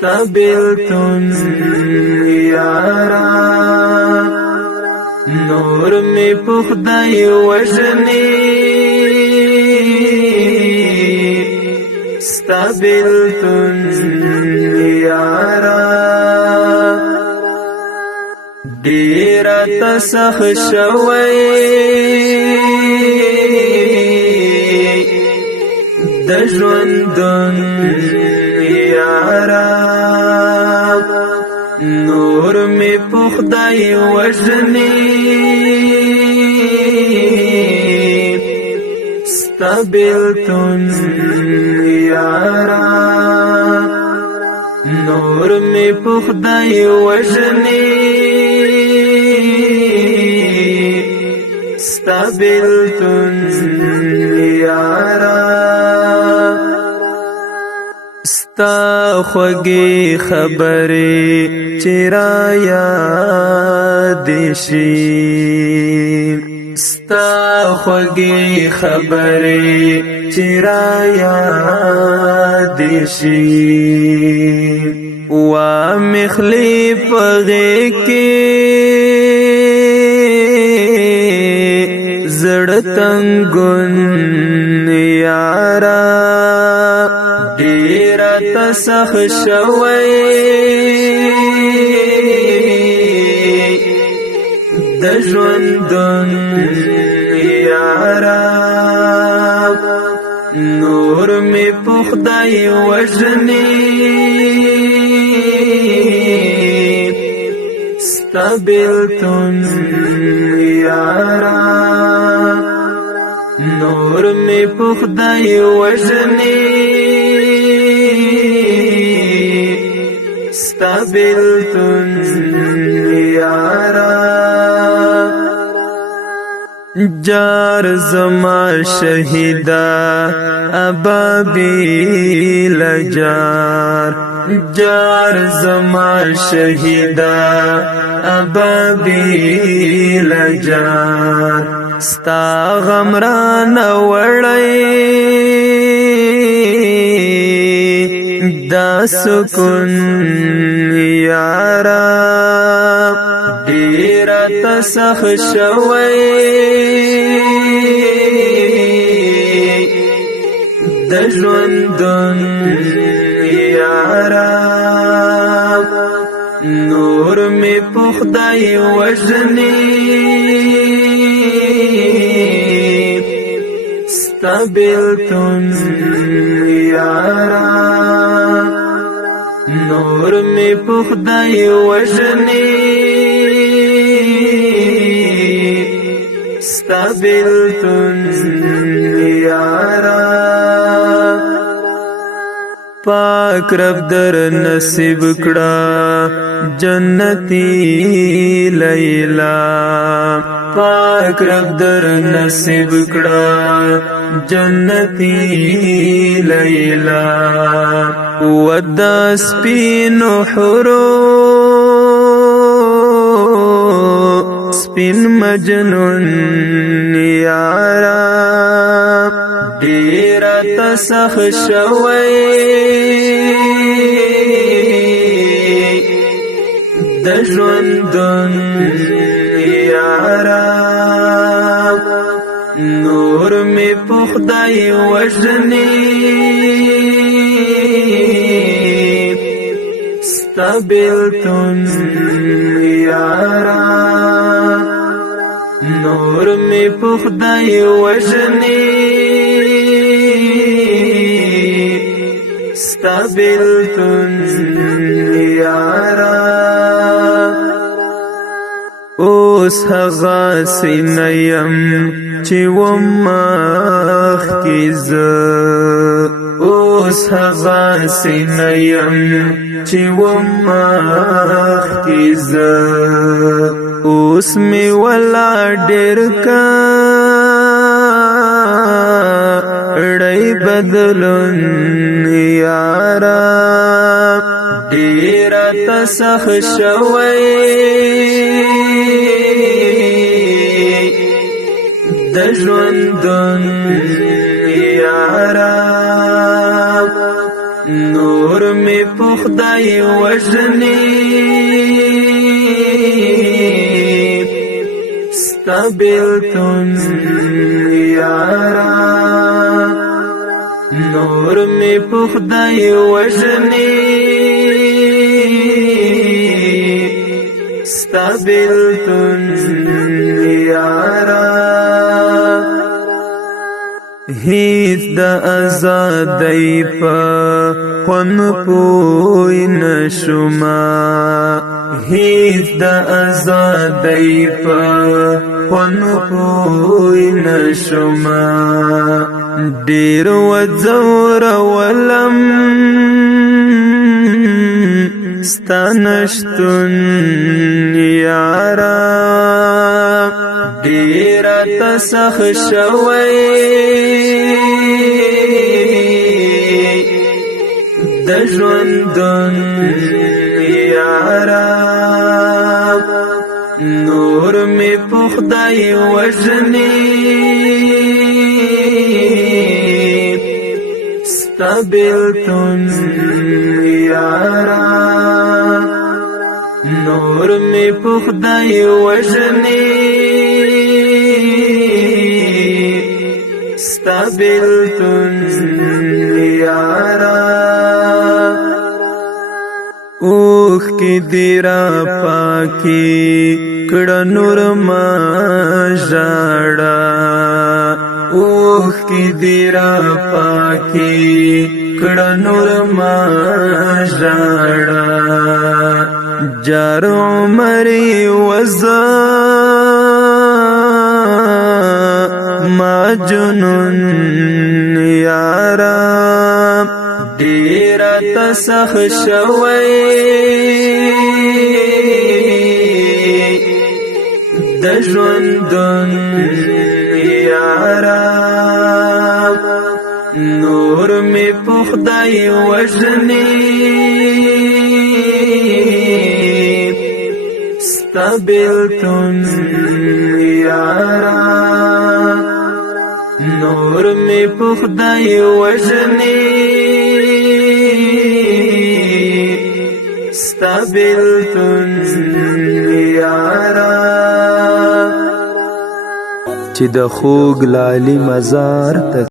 ستابلتون یارا نور می پخدای وجنی ستابلتون یارا دیرا تسخ شوی د ژوندون یارا نور می پخدای وجنی ستابلتون یارا نور می پخدای وجنی ستابلتون یارا ستا خوږی خبرې چې را یاد شي ستا خوږی خبرې چې را یاد شي وا مخلی پغې کې زړه تنګون یارا ډیر تسخ شوی د ژوندون یارا نور می پخدای وجنی ستابلتون یارا نور می پخدای وجنی ستابلتون یارا جار زما شهیدا ابابیل جار زما شهیدا ابابیل جار ستا غمران وړی دا سکون یارا ډیر تسخ شوی د ژوندون یارا نور می پخدای وجنی ستابلتون یارا نور می پخدای وجنی ستابلتون یارا پاک رب در نصیب کړه جنتی لیلا پاک رب در نصیب کړه جنتی لیلا ود سپینو حورو سپین مجنون یارا ډیر تسخ شوی د ژوندون یارا نور می پخدای وجنی ستابلتون یارا نور می پخدای وجنی ستابلتون یارا اوس هغه سینیم چې ومخ کی ز اوس هغه سینیم چې ومخ کی ز اوس می ولا ډیر کا اړای بدلون یارا ډیر تسخ شوی د ژوندون یارا نور می می په خدای وژني ستا بیلتون یارا نور می په خدای وژني ستا بیلتون یارا هیڅ د آزادۍ په خوند پوی نشوما هیڅ د آزادۍ په خوند پوی نشوما ډېر وځورولم ستا نشتون یارا ډېر راته سخت شوی د ژوندون یارا نور می په خدای وژني ستا بیلتون یارا نور می په خدای وژني ستا بیلتون یارا اوخ کی دیرا پاکی کڑا نور ما جاڑا اوخ کی دیرا پاکی کڑا نور ما جاڑا جار عمری وزا ما جنون یارا ډېر راته سخت شوی د ژوندون یارا نور می په خدای وژني ستا بیلتون یارا نور می په خدای وژني ستا بیلتون یارا چې د خوږ لالي مزار ته